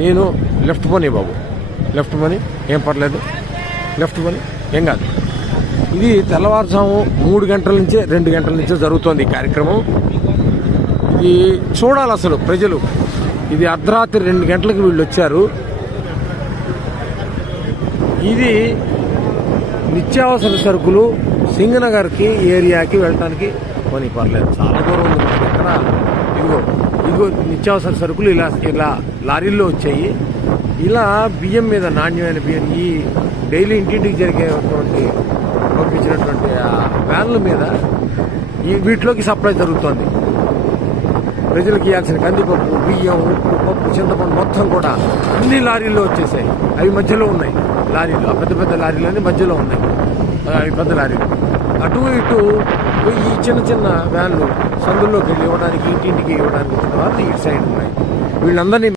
నేను లెఫ్ట్ పోనీ బాబు, లెఫ్ట్ పోనీ, ఏం పర్లేదు, లెఫ్ట్ పోనీ, ఏం కాదు. ఇది తెల్లవారుజాము 3 గంటల నుంచే 2 గంటల నుంచే జరుగుతోంది ఈ కార్యక్రమం. ఇది చూడాలి అసలు ప్రజలు. ఇది అర్ధరాత్రి 2 గంటలకు వీళ్ళు వచ్చారు. ఇది నిత్యావసర సరుకులు సింగనగర్కి ఏరియాకి వెళ్ళటానికి పోనీ పర్లేదు, చాలా దూరం ఉంది మన దగ్గర. ఇదిగో నిత్యావసర సరుకులు ఇలా లారీల్లో వచ్చాయి. ఇలా బియ్యం మీద, నాణ్యమైన బియ్యం, ఈ డైలీ ఇంటింటికి జరిగేటువంటి పంపించినటువంటి వ్యాన్ల మీద వీటిలోకి సప్లై జరుగుతోంది. ప్రజలకు ఇవ్వాల్సిన కందిపప్పు, బియ్యం, ఉప్పు, పప్పు, చింతపండు మొత్తం కూడా అన్ని లారీల్లో వచ్చేసాయి. అవి మధ్యలో ఉన్నాయి లారీలు, ఆ పెద్ద పెద్ద లారీలన్నీ మధ్యలో ఉన్నాయి. అవి పెద్ద లారీలు. అటు ఇటు ఈ చిన్న చిన్న వ్యాన్లు సందుల్లోకి వెళ్ళి ఇవ్వడానికి, ఇంటింటికి ఇవ్వడానికి వచ్చిన వాళ్ళు ఈ సైడ్ ఉన్నాయి. వీళ్ళందరినీ